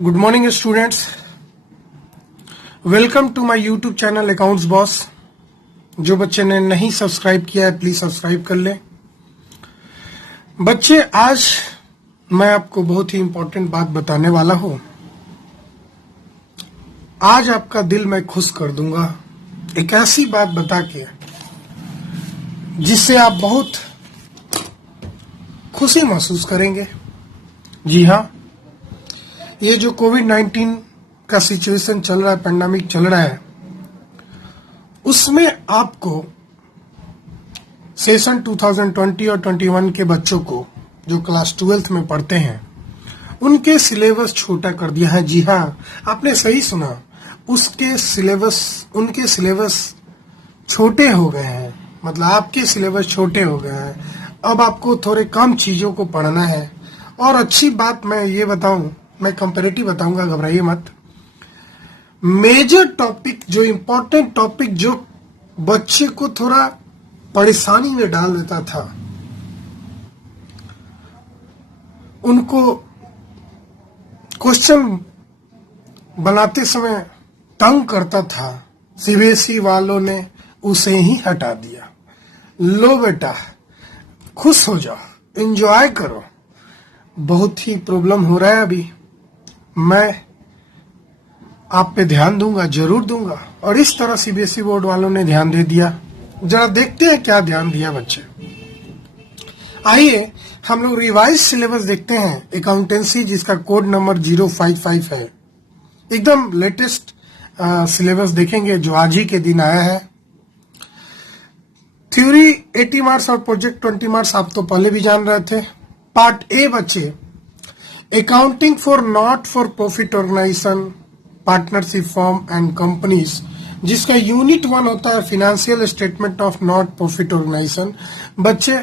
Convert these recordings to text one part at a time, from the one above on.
Good morning students, welcome to my YouTube channel accounts boss. जो बच्चे ने नहीं सब्सक्राइब किया है प्लीज सब्सक्राइब कर ले। बच्चे, आज मैं आपको बहुत ही इंपॉर्टेंट बात बताने वाला हूं। आज आपका दिल मैं खुश कर दूंगा एक ऐसी बात बता के जिससे आप बहुत खुशी महसूस करेंगे। जी हाँ, ये जो कोविड-19 का सिचुएशन चल रहा है, पेंडेमिक चल रहा है, उसमें आपको सेशन 2020 और 21 के बच्चों को जो क्लास 12th में पढ़ते हैं उनके सिलेबस छोटा कर दिया है। जी हाँ, आपने सही सुना, उनके सिलेबस छोटे हो गए हैं। मतलब आपके सिलेबस छोटे हो गए हैं। अब आपको थोड़े कम चीजों को पढ़ना है। और अच्छी बात मैं ये बताऊं, मैं कंपैरेटिव बताऊंगा, घबराइए मत। मेजर टॉपिक, जो इंपॉर्टेंट टॉपिक जो बच्चे को थोड़ा परेशानी में डाल देता था, उनको क्वेश्चन बनाते समय तंग करता था, सीबीएसई वालों ने उसे ही हटा दिया। लो बेटा, खुश हो जाओ, एंजॉय करो। बहुत ही प्रॉब्लम हो रहा है अभी। मैं आप पे ध्यान दूंगा, जरूर दूंगा। और इस तरह सीबीएसई बोर्ड वालों ने ध्यान दे दिया। जरा देखते हैं क्या ध्यान दिया बच्चे। आइए हम लोग रिवाइज सिलेबस देखते हैं अकाउंटेंसी, जिसका कोड नंबर 055 है। एकदम लेटेस्ट सिलेबस देखेंगे जो आज ही के दिन आया है। थ्योरी 80 मार्क्स और प्रोजेक्ट 20 मार्क्स आप तो पहले भी जान रहे थे। पार्ट ए बच्चे, accounting for not for profit organisation, partnership form and companies, जिसका यूनिट 1 होता है financial statement of not profit organisation. बच्चे,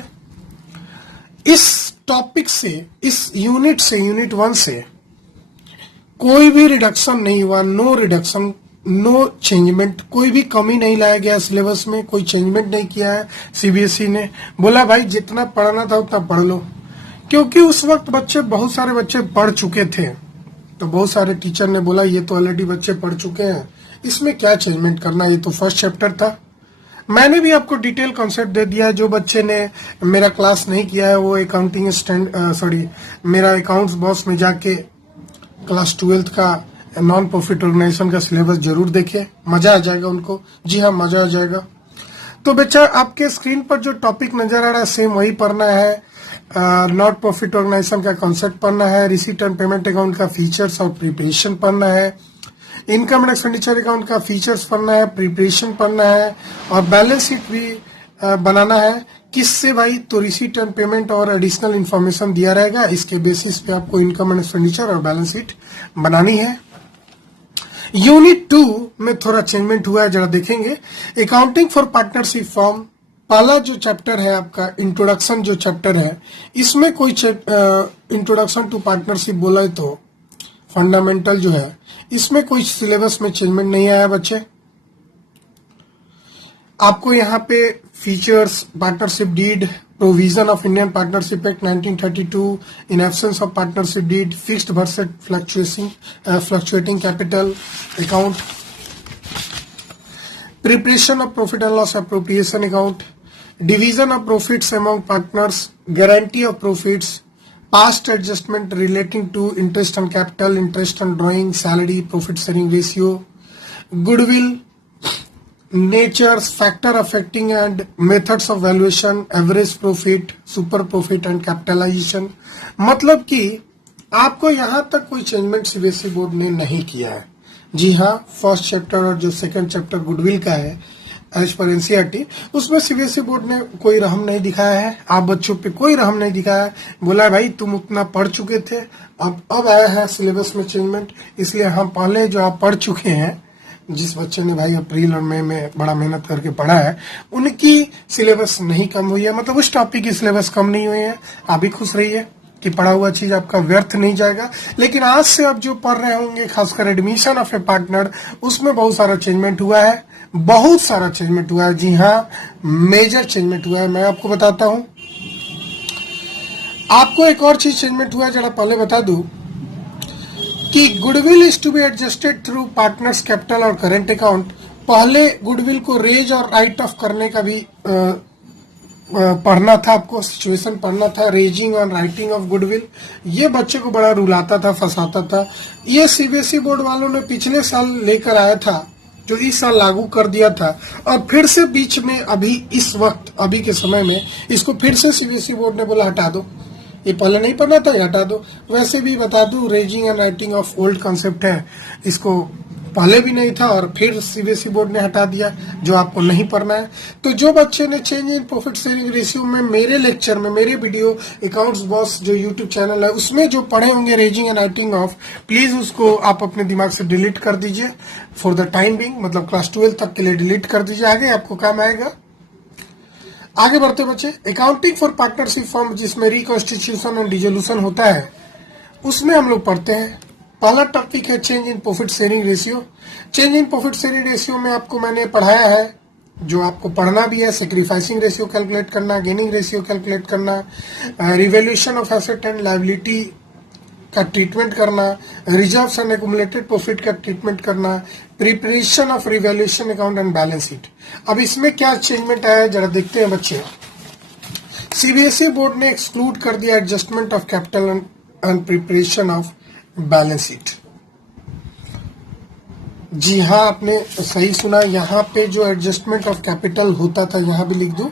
इस टॉपिक से, इस यूनिट से, यूनिट 1 से कोई भी रिडक्शन नहीं हुआ। नो रिडक्शन, नो चेंजमेंट, कोई भी कमी नहीं लाया गया सिलेबस में। कोई चेंजमेंट नहीं किया है। सीबीएसई ने बोला भाई जितना पढ़ना था उतना पढ़ लो, क्योंकि उस वक्त बहुत सारे बच्चे पढ़ चुके थे। तो बहुत सारे टीचर ने बोला ये तो ऑलरेडी बच्चे पढ़ चुके हैं, इसमें क्या चेंजमेंट करना, ये तो फर्स्ट चैप्टर था। मैंने भी आपको डिटेल कॉन्सेप्ट दे दिया है। जो बच्चे ने मेरा क्लास नहीं किया है वो मेरा अकाउंट्स बॉस में जाके क्लास 12th का नॉन प्रॉफिट ऑर्गेनाइजेशन का सिलेबस जरूर देखे, मजा आ जाएगा उनको। जी हाँ, मजा आ जाएगा। तो बच्चा, आपके स्क्रीन पर जो टॉपिक नजर आ रहा है सेम वही पढ़ना है। नॉट प्रॉफिट ऑर्गेनाइजेशन का कॉन्सेप्ट पढ़ना है, रिसीट एंड पेमेंट अकाउंट का फीचर्स और प्रिपरेशन पढ़ना है, इनकम एंड एक्सपेंडिचर अकाउंट का फीचर्स पढ़ना है, प्रिपरेशन पढ़ना है, और बैलेंस शीट भी बनाना है। किससे भाई? तो रिसीट एंड पेमेंट और एडिशनल इंफॉर्मेशन दिया रहेगा, इसके बेसिस पे आपको इनकम एंड एक्सपेंडिचर और बैलेंस शीट बनानी है। यूनिट 2 में थोड़ा चेंजमेंट हुआ है, जरा देखेंगे। अकाउंटिंग फॉर पार्टनरशिप फॉर्म, पहला जो चैप्टर है आपका इंट्रोडक्शन जो चैप्टर है, इसमें कोई इंट्रोडक्शन टू पार्टनरशिप बोला है तो फंडामेंटल जो है, इसमें कोई सिलेबस में चेंजमेंट नहीं आया बच्चे। आपको यहाँ पे features, partnership deed, provision of Indian partnership act 1932, in absence of partnership deed, fixed versus fluctuating capital account, preparation of profit and loss appropriation account, division of profits among partners, guarantee of profits, past adjustment relating to interest on capital, interest on drawing, salary, profit sharing ratio, goodwill, natures, factor affecting and methods of valuation, average profit, super profit and capitalization। मतलब कि आपको यहाँ तक कोई changement CBSE board ने नहीं किया है। जी हाँ, फर्स्ट चैप्टर और जो सेकंड चैप्टर गुडविल का है एज पर एनसीईआरटी, उसमें सीबीएसई बोर्ड ने कोई रहम नहीं दिखाया है। आप बच्चों पे कोई रहम नहीं दिखाया है। बोला भाई तुम उतना पढ़ चुके थे, अब आया है सिलेबस में चेंजमेंट, इसलिए हम पहले जो आप पढ़ चुके हैं, जिस बच्चे ने भाई अप्रैल और मई में बड़ा मेहनत करके पढ़ा है, उनकी सिलेबस नहीं कम हुई है। मतलब उस टॉपिक की सिलेबस कम नहीं हुई है। आप भी खुश रहिए कि पढ़ा हुआ चीज आपका व्यर्थ नहीं जाएगा। लेकिन आज से आप जो पढ़ रहे होंगे, खासकर एडमिशन ऑफ ए पार्टनर, उसमें बहुत सारा चेंजमेंट हुआ है, बहुत सारा चेंजमेंट हुआ है। जी हाँ, मेजर चेंजमेंट हुआ है। मैं आपको बताता हूं। आपको एक और चीज चेंजमेंट हुआ है, जरा पहले बता दूं। कि goodwill is to be adjusted through partners capital और करेंट अकाउंट। पहले गुडविल को रेज और राइट ऑफ करने का भी पढ़ना था, आपको सिचुएशन पढ़ना था, रेजिंग और राइटिंग ऑफ गुडविल। ये बच्चे को बड़ा रुलाता था, फंसाता था। ये सीबीएसई बोर्ड वालों ने पिछले साल लेकर आया था, जो इस साल लागू कर दिया था, और फिर से बीच में अभी इस वक्त अभी के समय में इसको फिर से सीबीएसई बोर्ड ने बोला हटा दो। ये पहले नहीं पढ़ना था, ये हटा दो। वैसे भी बता दूं, raising and writing of old concept है, इसको पहले भी नहीं था और फिर सीबीएसई बोर्ड ने हटा दिया, जो आपको नहीं पढ़ना है। तो जो बच्चे ने change in profit sharing ratio में मेरे लेक्चर में, मेरे वीडियो अकाउंट्स बॉस जो यूट्यूब चैनल है उसमें जो पढ़े होंगे raising and writing of, please उसको आप अपने दिमाग से डिलीट कर दीजिए फॉर द टाइम बिंग, मतलब क्लास 12 तक के लिए डिलीट कर दीजिए, आगे आपको काम आएगा। आगे बढ़ते बच्चे, अकाउंटिंग फॉर पार्टनरशिप फॉर्म, जिसमें रिकॉन्स्टिट्यूशन एंड डिसोल्यूशन होता है, उसमें हम लोग पढ़ते हैं। पहला टॉपिक है change in profit sharing ratio. Change in profit sharing ratio में आपको मैंने पढ़ाया है, जो आपको पढ़ना भी है, सेक्रीफाइसिंग रेशियो कैलकुलेट करना, गेनिंग रेशियो कैलकुलेट करना, revaluation of asset and liability का ट्रीटमेंट करना, रिजर्व्स एंड एक्युमुलेटेड प्रॉफिट का ट्रीटमेंट करना, preparation of revaluation account and balance sheet. अब इसमें क्या चेंजमेंट आया है जरा देखते हैं बच्चे। सीबीएसई बोर्ड ने एक्सक्लूड कर दिया adjustment of capital and preparation of balance sheet. जी हाँ, आपने सही सुना, यहाँ पे जो एडजस्टमेंट ऑफ कैपिटल होता था, यहाँ भी लिख दो,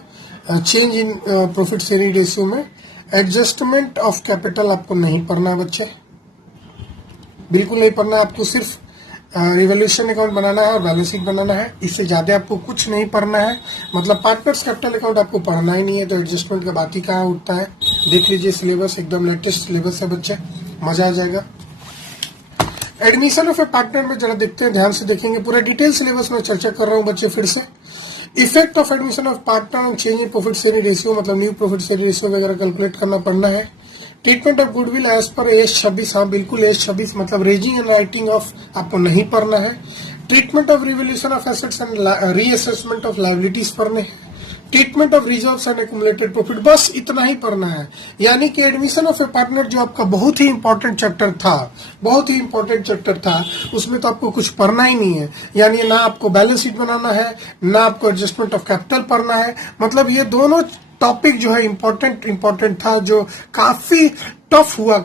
change in profit sharing ratio में एडजस्टमेंट ऑफ कैपिटल आपको नहीं पढ़ना है बच्चे, बिल्कुल नहीं पढ़ना है। आपको सिर्फ रिवैल्यूएशन अकाउंट बनाना है और बैलेंस शीट बनाना है, इससे ज्यादा आपको कुछ नहीं पढ़ना है। मतलब पार्टनर्स कैपिटल अकाउंट आपको पढ़ना ही नहीं है, तो एडजस्टमेंट का बात ही कहाँ उठता है। देख लीजिए सिलेबस, एकदम लेटेस्ट सिलेबस है बच्चे, मजा आ जाएगा। एडमिशन ऑफ ए पार्टनर में जरा देखते हैं, ध्यान से देखेंगे, पूरा डिटेल सिलेबस में चर्चा कर रहा हूँ बच्चे फिर से। Effect of admission of partner on change in profit sharing ratio, मतलब न्यू प्रॉफिट शेयरिंग रेशियो वगैरह कैलकुलेट करना पड़ना है। Treatment of goodwill as per as 26, हाँ बिल्कुल एज 26, मतलब रेजिंग एंड राइटिंग ऑफ आपको नहीं पढ़ना है। Treatment of revaluation of assets and reassessment of liabilities पढ़ने हैं। Treatment of reserves and accumulated profit, बस इतना ही पढ़ना है। यानी कि एडमिशन ऑफ ए पार्टनर जो आपका बहुत ही इंपॉर्टेंट चैप्टर था, बहुत ही इंपॉर्टेंट चैप्टर था, उसमें तो आपको कुछ पढ़ना ही नहीं है। यानी ना आपको बैलेंस शीट बनाना है, ना आपको एडजस्टमेंट ऑफ कैपिटल पढ़ना है। मतलब ये दोनों टॉपिक जो है इंपॉर्टेंट था, जो काफी टफ हुआ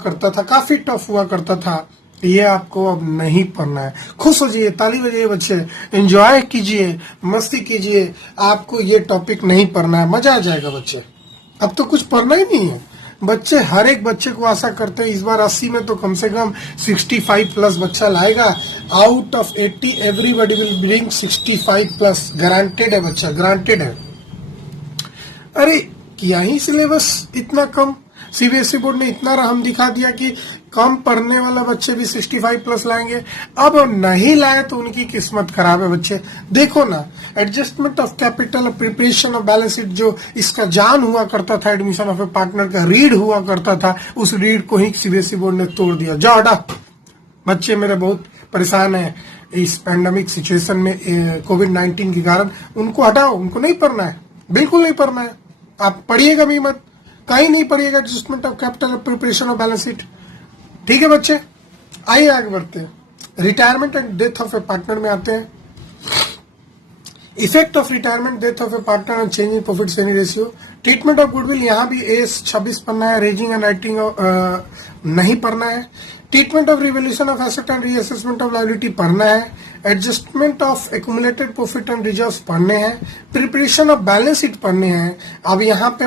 करता था, ये आपको अब नहीं पढ़ना है। खुश हो जाइए, ताली बजाइए बच्चे, एंजॉय कीजिए, मस्ती कीजिए। आपको ये टॉपिक नहीं पढ़ना है, मजा आ जाएगा बच्चे। अब तो कुछ पढ़ना ही नहीं है बच्चे। हर एक बच्चे को आशा करते हैं इस बार 80 में तो कम से कम 65 प्लस बच्चा लाएगा। Out of 80 everybody will bring 65 plus, guaranteed है बच्चा, गारंटेड है। अरे क्या ही सिलेबस इतना कम, सीबीएसई बोर्ड ने इतना रहम दिखा दिया कि कम पढ़ने वाला बच्चे भी 65 प्लस लाएंगे। अब नहीं लाए तो उनकी किस्मत खराब है बच्चे। देखो ना, adjustment of capital, preparation of balance sheet, जो इसका जान हुआ करता था, एडमिशन ऑफ ए पार्टनर का रीड हुआ करता था, उस रीड को ही सीबीएसई बोर्ड ने तोड़ दिया। जाओ हटा, बच्चे मेरे बहुत परेशान है इस पैंडेमिक सिचुएशन में, कोविड-19 के कारण। उनको हटाओ, उनको नहीं पढ़ना है, बिल्कुल नहीं पढ़ना है। आप पढ़िएगा भी मत, कहीं नहीं पढ़िएगा adjustment of capital, preparation of balance sheet. ठीक है बच्चे, आइए आगे बढ़ते हैं। Retirement and death of A partner में आते हैं। Effect of retirement death of A partner and change in profit sharing ratio. Treatment of goodwill, यहाँ भी एज 26 पढ़ना है, रेजिंग एंड राइटिंग नहीं पढ़ना है। Treatment of revaluation of asset and reassessment of liability पढ़ना है। Adjustment of accumulated profit and reserves पढ़ने हैं। प्रिपरेशन ऑफ बैलेंस शीट पढ़ने हैं। अब यहाँ पे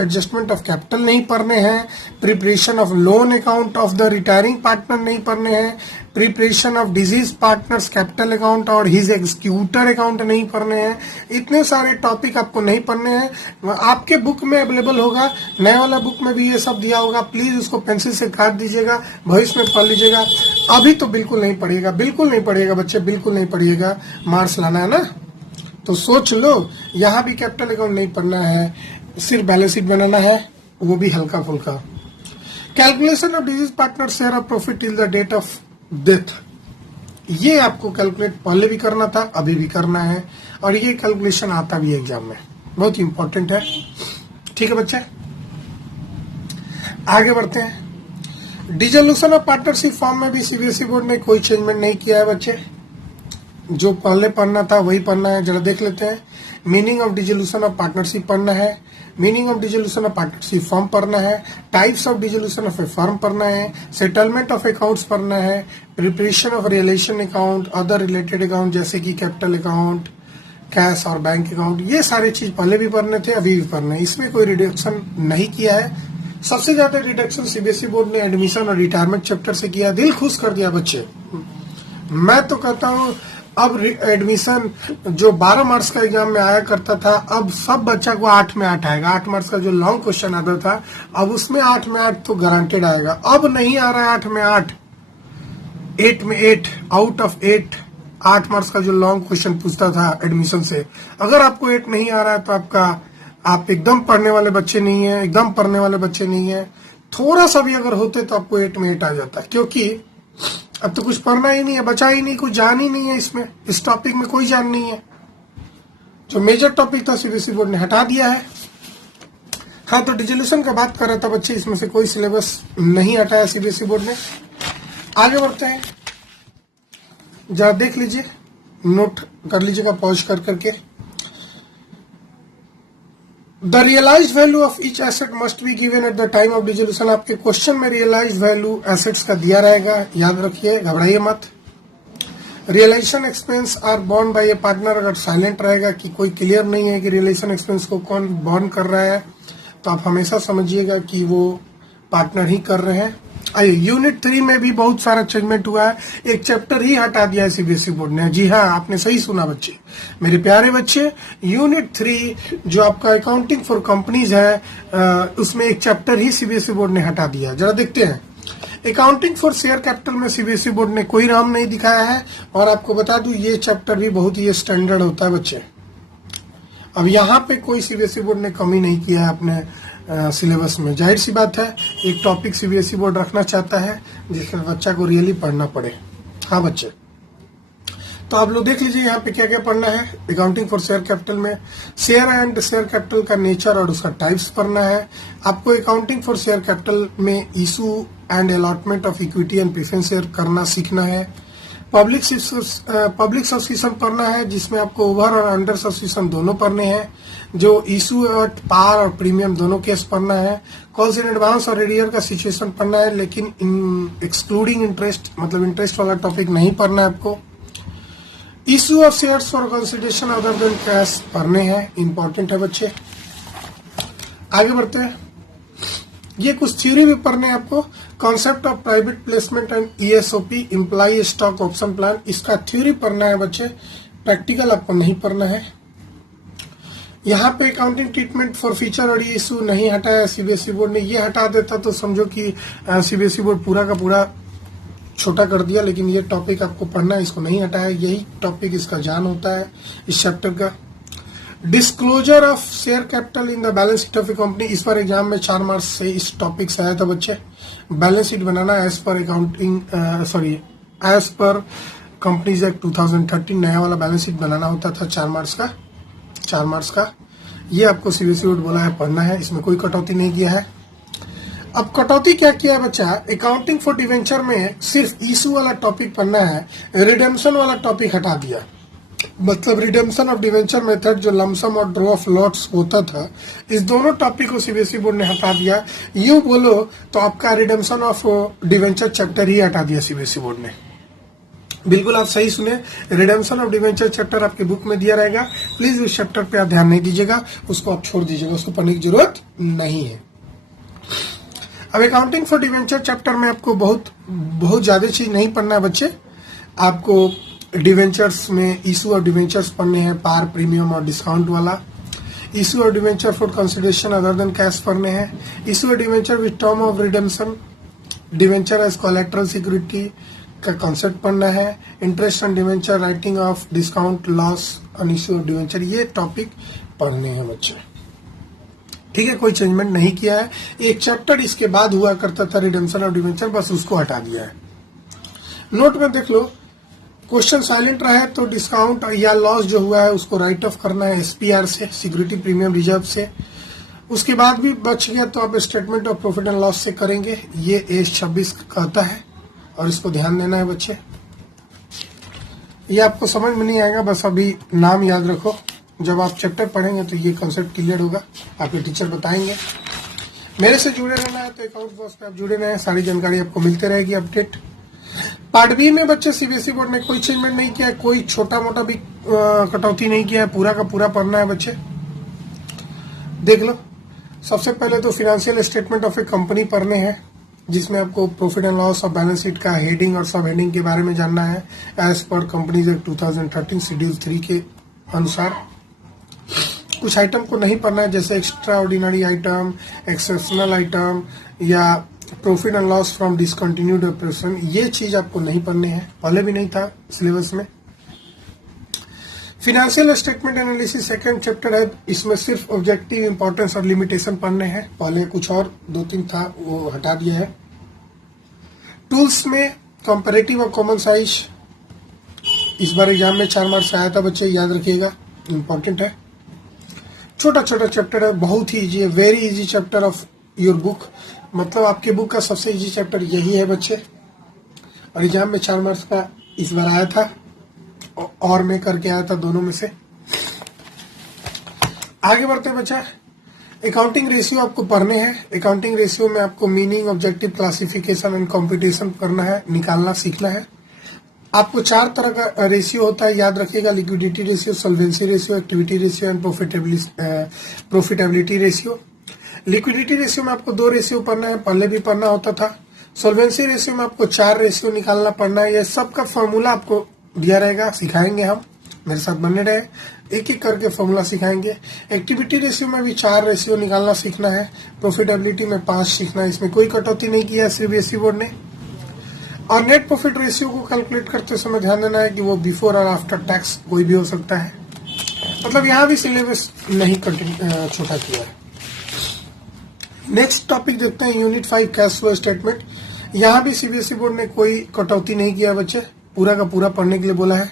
एडजस्टमेंट ऑफ कैपिटल नहीं पढ़ने हैं। Preparation of loan account of the retiring partner नहीं पढ़ने हैं। Preparation of disease partners capital account और हिज एग्जीक्यूटर अकाउंट नहीं पढ़ने हैं। इतने सारे टॉपिक आपको नहीं पढ़ने हैं। आपके बुक में अवेलेबल होगा, नया वाला बुक में भी ये सब दिया होगा, प्लीज उसको पेंसिल से काट दीजिएगा, भविष्य में पढ़ लीजिएगा। अभी तो बिल्कुल नहीं पढ़िएगा, बिल्कुल नहीं पढ़िएगा बच्चे, बिल्कुल नहीं पढ़िएगा। मार्क्स लाना है ना, तो सोच लो। यहाँ भी कैपिटल अकाउंट नहीं पढ़ना है, सिर्फ बैलेंस शीट बनाना है, वो भी हल्का फुल्का। Calculation of deceased partner share of profit till the date of death, ये आपको कैलकुलेट पहले भी करना था, अभी भी करना है, और ये कैलकुलेशन आता भी एग्जाम में, बहुत इंपॉर्टेंट है। ठीक है बच्चे, आगे बढ़ते हैं। डिसोल्यूशन ऑफ पार्टनरशिप फॉर्म में भी सीबीएसई बोर्ड ने कोई चेंजमेंट नहीं किया है बच्चे, जो पहले पढ़ना था वही पढ़ना है। जरा देख लेते हैं। Meaning of dissolution of partnership पढ़ना है, meaning of dissolution of partnership form पढ़ना है, types of dissolution of A firm पढ़ना है, सेटलमेंट ऑफ अकाउंट्स पढ़ना है, preparation of realisation account, other related account जैसे कि कैपिटल अकाउंट, कैश और बैंक अकाउंट, ये सारे चीज पहले भी पढ़ने थे, अभी भी पढ़ने। इसमें कोई रिडक्शन नहीं किया है। सबसे ज्यादा रिडक्शन सीबीएसई बोर्ड ने एडमिशन और रिटायरमेंट चैप्टर से किया। दिल खुश कर दिया बच्चे। मैं तो कहता हूँ अब एडमिशन जो 12 मार्क्स का एग्जाम में आया करता था, अब सब बच्चा को 8 में 8 आएगा। 8 मार्क्स का जो लॉन्ग क्वेश्चन आता था, अब उसमें 8 में 8 तो गारंटेड आएगा। अब नहीं आ रहा है 8 में 8, 8 में 8, आउट ऑफ 8 मार्क्स का जो लॉन्ग क्वेश्चन पूछता था एडमिशन से। अगर आपको 8 नहीं आ रहा है तो आप एकदम पढ़ने वाले बच्चे नहीं है, एकदम पढ़ने वाले बच्चे नहीं है। थोड़ा सा भी अगर होते तो आपको 8 में 8 आ जाता, क्योंकि अब तो कुछ पढ़ना ही नहीं है, बचा ही नहीं, कुछ जान ही नहीं है इसमें। इस टॉपिक में कोई जान नहीं है। जो मेजर टॉपिक था सीबीएसई बोर्ड ने हटा दिया है। हाँ, तो डिसोल्यूशन का बात कर रहा था बच्चे, इसमें से कोई सिलेबस नहीं हटाया सीबीएसई बोर्ड ने। आगे बढ़ते हैं, जरा देख लीजिए, नोट कर लीजिएगा पॉज कर करके। The realised value of each asset must be given at the time of dissolution. आपके क्वेश्चन में रियलाइज्ड वैल्यू एसेट्स का दिया रहेगा, याद रखिए, घबराइए मत। Realisation expense are borne by a partner. अगर साइलेंट रहेगा कि कोई क्लियर नहीं है कि रियलाइजेशन एक्सपेंस को कौन बॉर्न कर रहा है, तो आप हमेशा समझिएगा कि वो पार्टनर ही कर रहे हैं। आइए, यूनिट 3 में भी बहुत सारा चेंजमेंट हुआ है। एक चैप्टर ही हटा दिया है सीबीएसई बोर्ड ने। जी हाँ, आपने सही सुना बच्चे, मेरे प्यारे बच्चे। यूनिट 3 जो आपका अकाउंटिंग फॉर कंपनीज है, उसमें एक चैप्टर ही सीबीएसई बोर्ड ने हटा दिया। जरा देखते हैं। अकाउंटिंग फॉर शेयर कैपिटल में सीबीएसई बोर्ड ने कोई नाम नहीं दिखाया है। और आपको बता दूं, ये चैप्टर भी बहुत ही स्टैंडर्ड होता है बच्चे। अब यहाँ पे कोई सीबीएसई बोर्ड ने कमी नहीं किया है अपने सिलेबस में। जाहिर सी बात है, एक टॉपिक सीबीएसई बोर्ड रखना चाहता है जिसमें बच्चा को रियली पढ़ना पड़े। हाँ बच्चे, तो आप लोग देख लीजिए यहाँ पे क्या क्या पढ़ना है। अकाउंटिंग फॉर शेयर कैपिटल में शेयर एंड शेयर कैपिटल का नेचर और उसका टाइप्स पढ़ना है। आपको अकाउंटिंग फॉर शेयर कैपिटल में issue and allotment of equity and preference share करना सीखना है। पब्लिक सब्सक्रिप्शन पढ़ना है, जिसमें आपको ओवर और अंडर सब्सक्रिप्शन दोनों पढ़ने हैं। जो इशू एट पार और प्रीमियम दोनों केस पढ़ना है। कॉल्स इन एडवांस और एरियर का सिचुएशन पढ़ना है, लेकिन एक्सक्लूडिंग इंटरेस्ट, मतलब इंटरेस्ट वाला टॉपिक नहीं पढ़ना है आपको। Issue of shares for consideration other than cash पढ़ने हैं, इंपॉर्टेंट है बच्चे। आगे बढ़ते हैं। ये कुछ थ्योरी भी पढ़ने हैं आपको। Concept of private placement and ESOP, employ stock option plan, इसका थ्योरी पढ़ना है बच्चे, प्रैक्टिकल आपको नहीं पढ़ना है। यहाँ पे अकाउंटिंग ट्रीटमेंट फॉर फ्यूचर और ये इशू नहीं हटाया सीबीएसई बोर्ड ने। ये हटा देता तो समझो कि सीबीएसई बोर्ड पूरा का पूरा छोटा कर दिया, लेकिन ये टॉपिक आपको पढ़ना है, इसको नहीं हटाया। यही टॉपिक इसका जान होता है इस चैप्टर का। Disclosure of share capital in the balance sheet of A company, इस पर एग्जाम में 4 मार्क्स से इस टॉपिक से आया था बच्चे। बैलेंस शीट बनाना as per as per companies act 2013 नया वाला बैलेंस शीट बनाना होता था 4 मार्क्स का। ये आपको सीबीएसई बोर्ड बोला है पढ़ना है, इसमें कोई कटौती नहीं किया है। अब कटौती क्या किया बच्चा, अकाउंटिंग फॉर डिवेंचर में सिर्फ इशू वाला टॉपिक पढ़ना है, रिडेम्पशन वाला टॉपिक हटा दिया। मतलब रिडेम्पशन ऑफ डिवेंचर मेथड, जो लमसम और ड्रॉ ऑफ लॉट्स होता था, इस दोनों टॉपिक को सीबीएसई बोर्ड ने हटा दिया। यूं बोलो तो आपका रिडेम्पशन ऑफ डिवेंचर चैप्टर ही हटा दिया सीबीएसई बोर्ड ने। बिल्कुल आप सही सुने, रिडेम्पशन ऑफ डिवेंचर चैप्टर आपके बुक में दिया रहेगा। प्लीज उस चैप्टर पे आप ध्यान नहीं दीजिएगा, उसको आप छोड़ दीजिएगा, उसको पढ़ने की जरूरत नहीं है। अब अकाउंटिंग फॉर डिवेंचर चैप्टर में आपको बहुत ज्यादा चीज नहीं पढ़ना है बच्चे। आपको डिवेंचर्स में इशू और डिवेंचर्स पढ़ने हैं, पार, प्रीमियम और डिस्काउंट वाला। इशू और debenture for consideration other than cash पढ़ने हैं। इशू और debenture with term of redemption, debenture as collateral security का कॉन्सेप्ट पढ़ना है। Interest on debenture, writing off discount, loss on issue of debenture, ये टॉपिक पढ़ने हैं बच्चे। ठीक है, कोई चेंजमेंट नहीं किया है। एक चैप्टर इसके बाद हुआ करता था रिडेम्पशन ऑफ डिवेंचर, बस उसको हटा दिया है। नोट में देख लो, क्वेश्चन साइलेंट रहा है तो डिस्काउंट या लॉस जो हुआ है उसको राइट ऑफ करना है एसपीआर से, सिक्योरिटी प्रीमियम रिजर्व से। उसके बाद भी बच गया तो आप statement of profit and loss से करेंगे। ये एज 26 कहता है और इसको ध्यान देना है बच्चे। ये आपको समझ में नहीं आएगा, बस अभी नाम याद रखो। जब आप चैप्टर पढ़ेंगे तो ये कॉन्सेप्ट क्लियर होगा, आपके टीचर बताएंगे। मेरे से जुड़े रहना है तो अकाउंट बॉस पे आप जुड़े रहें, सारी जानकारी आपको मिलते रहेगी अपडेट। पार्ट बी में बच्चे सीबीएसई बोर्ड ने कोई चेंजमेंट नहीं किया है, कोई छोटा मोटा भी कटौती नहीं किया है, पूरा का पूरा पढ़ना है बच्चे। देख लो, सबसे पहले तो financial statement of A company पढ़ने हैं, जिसमें आपको प्रॉफिट एंड लॉस और बैलेंस शीट का हेडिंग और सब हेडिंग के बारे में जानना है as per companies act 2013 schedule 3 के अनुसार। कुछ आइटम को नहीं पढ़ना है, जैसे extraordinary item, exceptional item या profit and loss from discontinued operation, ये चीज आपको नहीं पढ़ने हैं, पहले भी नहीं था सिलेबस में। Financial statement analysis second chapter है, इसमें सिर्फ ऑब्जेक्टिव, इंपॉर्टेंस और लिमिटेशन पढ़ने हैं। पहले कुछ और 2-3 था, वो हटा दिया है। टूल्स में कंपैरेटिव और कॉमन साइज, इस बार एग्जाम में 4 मार्क्स आया था बच्चे, याद रखिएगा, इंपॉर्टेंट है। छोटा छोटा चैप्टर है, बहुत ही इजी है, very easy chapter of your book, मतलब आपके बुक का सबसे इजी चैप्टर यही है बच्चे। और एग्जाम में 4 मार्क्स का इस बार आया था, और मैं करके आया था, दोनों में से। आगे बढ़ते हैं बच्चा। अकाउंटिंग रेशियो आपको पढ़ने हैं। अकाउंटिंग रेशियो में आपको meaning, objective, classification and competition करना है, निकालना सीखना है। आपको 4 तरह का रेशियो होता है, याद रखिएगा। Liquidity ratio, solvency ratio, activity ratio and profitability ratio. Liquidity ratio में आपको 2 रेशियो पढ़ना है, पहले भी पढ़ना होता था। सॉल्वेंसी रेशियो में आपको 4 रेशियो निकालना पड़ना है। ये सबका फॉर्मूला आपको दिया रहेगा, सिखाएंगे हम, मेरे साथ बने रहे, एक एक करके फॉर्मूला सिखाएंगे। एक्टिविटी रेशियो में भी 4 रेशियो निकालना सीखना है। प्रॉफिटेबिलिटी में 5 सीखना है, इसमें कोई कटौती नहीं किया है सीबीएसई बोर्ड ने। और नेट प्रॉफिट रेशियो को कैलकुलेट करते समय ध्यान देना है कि वो बिफोर और आफ्टर टैक्स कोई भी हो सकता है, मतलब यहाँ भी सिलेबस नहीं छोटा किया है। नेक्स्ट टॉपिक देखते हैं, यूनिट 5 कैश फ्लो स्टेटमेंट। यहाँ भी सीबीएसई बोर्ड ने कोई कटौती नहीं किया बच्चे, पूरा का पूरा पढ़ने के लिए बोला है,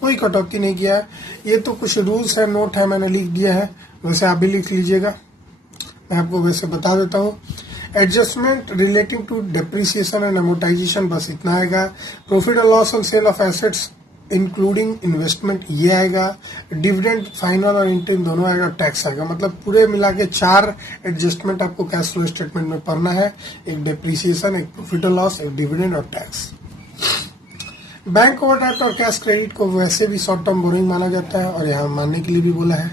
कोई कटौती नहीं किया है। ये तो कुछ रूल्स है, नोट है, मैंने लिख दिया है, वैसे आप भी लिख लीजिएगा, मैं आपको वैसे बता देता हूँ। Adjustment relating to depreciation and amortisation, बस इतना आएगा। प्रॉफिट और loss on sale of assets including investment, ये आएगा। डिविडेंड फाइनल और इंटरम दोनों आएगा, टैक्स आएगा। मतलब पूरे मिला के 4 एडजस्टमेंट आपको कैश फ्लो स्टेटमेंट में पढ़ना है, एक डेप्रिसिएशन, एक प्रॉफिट और लॉस, एक डिविडेंड और टैक्स। बैंक ओवरड्राफ्ट और कैश क्रेडिट को वैसे भी शॉर्ट टर्म बोरिंग माना जाता है और यहाँ मानने के लिए भी बोला है।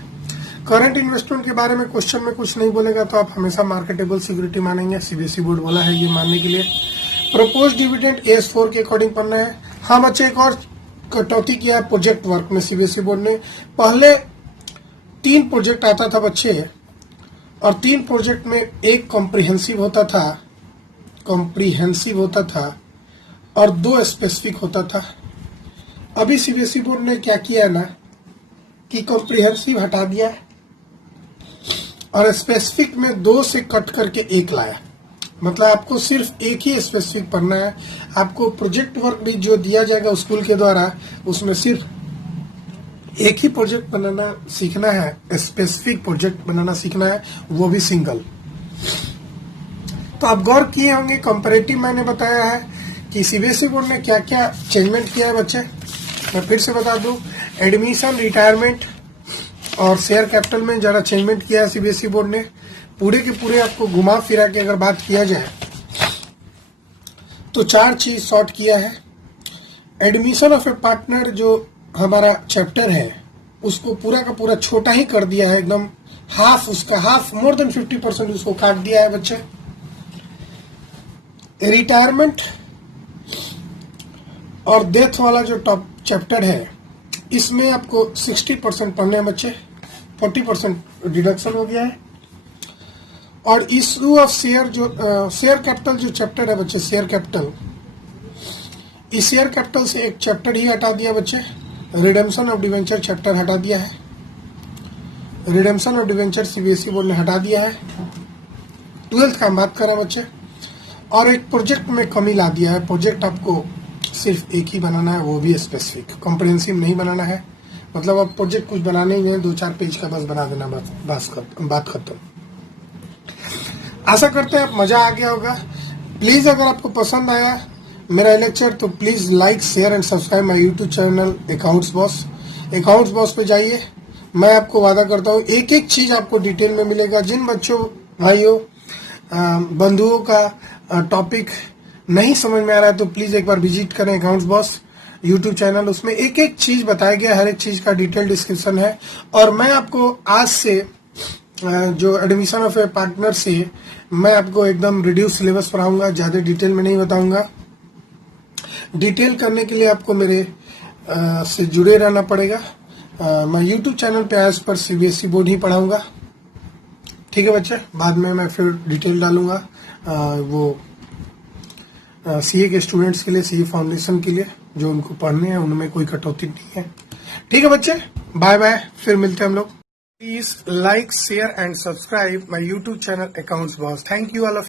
करंट इन्वेस्टमेंट के बारे में क्वेश्चन में कुछ नहीं बोलेगा तो आप हमेशा मार्केटेबल सिक्योरिटी मानेंगे, सीबीएसई बोर्ड बोला है ये मानने के लिए। प्रपोज डिविडेंड AS4 के अकॉर्डिंग पढ़ना है। हाँ बच्चे, एक और कटौती किया है प्रोजेक्ट वर्क में सीबीएसई बोर्ड ने। पहले 3 प्रोजेक्ट आता था बच्चे, और 3 प्रोजेक्ट में एक कॉम्प्रिहेंसिव होता था और 2 स्पेसिफिक होता था। अभी सीबीएसई बोर्ड ने क्या किया है ना कि कॉम्प्रिहेंसिव हटा दिया है और स्पेसिफिक में 2 से कट करके 1 लाया। मतलब आपको सिर्फ एक ही स्पेसिफिक पढ़ना है। आपको प्रोजेक्ट वर्क भी जो दिया जाएगा स्कूल के द्वारा, उसमें सिर्फ एक ही प्रोजेक्ट बनाना सीखना है, स्पेसिफिक प्रोजेक्ट बनाना सीखना है, वो भी सिंगल। तो आप गौर किए होंगे, कंपैरेटिव मैंने बताया है कि सीबीएसई बोर्ड ने क्या क्या चेंजमेंट किया है बच्चे। मैं फिर से बता दूं, एडमिशन, रिटायरमेंट और शेयर कैपिटल में जरा चेंजमेंट किया है सीबीएसई बोर्ड ने। पूरे के पूरे आपको घुमा फिरा के अगर बात किया जाए तो 4 चीज शॉर्ट किया है। एडमिशन ऑफ ए पार्टनर जो हमारा चैप्टर है, उसको पूरा का पूरा छोटा ही कर दिया है, एकदम हाफ, उसका हाफ, मोर देन 50% उसको काट दिया है बच्चे। रिटायरमेंट और डेथ वाला जो टॉप चैप्टर है, इसमें आपको 60% पढ़ने हैं बच्चे, 40% डिडक्शन हो गया है। और इशू ऑफ शेयर, जो शेयर कैपिटल जो चैप्टर है बच्चे, शेयर कैपिटल, इस शेयर कैपिटल से एक चैप्टर ही हटा दिया बच्चे। रिडेम्पशन ऑफ डिवेंचर चैप्टर हटा दिया है, redemption of debenture CBSE board ने हटा दिया है। 12th का हम बात कर रहे हैं बच्चे। और एक प्रोजेक्ट में कमी ला दिया है, प्रोजेक्ट आपको सिर्फ एक ही बनाना है, वो भी स्पेसिफिक, कॉम्प्रिहेंसिव नहीं बनाना है। मतलब अब प्रोजेक्ट कुछ बनाने ही है, 2-4 पेज का बस बना देना, बस बात खत्म। आशा करते हैं आप मजा आ गया होगा। प्लीज अगर आपको पसंद आया मेरा लेक्चर तो please like share and subscribe my YouTube channel accounts boss. Accounts boss पे जाइए, मैं आपको वादा करता हूँ एक एक चीज आपको डिटेल में मिलेगा। जिन बच्चों भाइयों बंधुओं का टॉपिक नहीं समझ में आ रहा है तो प्लीज एक बार विजिट करें अकाउंट्स बॉस यूट्यूब चैनल। उसमें एक एक चीज बताया गया, हर एक चीज का डिटेल डिस्क्रिप्शन है। और मैं आपको आज से जो एडमिशन ऑफ ए पार्टनर से मैं आपको एकदम रिड्यूस सिलेबस पढ़ाऊंगा, ज्यादा डिटेल में नहीं बताऊंगा। डिटेल करने के लिए आपको मेरे से जुड़े रहना पड़ेगा। मैं यूट्यूब चैनल पे एज पर सीबीएसई बोर्ड ही पढ़ाऊंगा। ठीक है बच्चे, बाद में मैं फिर डिटेल डालूंगा वो सीए के स्टूडेंट्स के लिए, सीए फाउंडेशन के लिए जो उनको पढ़ने हैं, उनमें कोई कटौती नहीं है। ठीक है बच्चे, बाय बाय, फिर मिलते हैं हम लोग। Please like share and subscribe my YouTube channel accounts boss. Thank you all of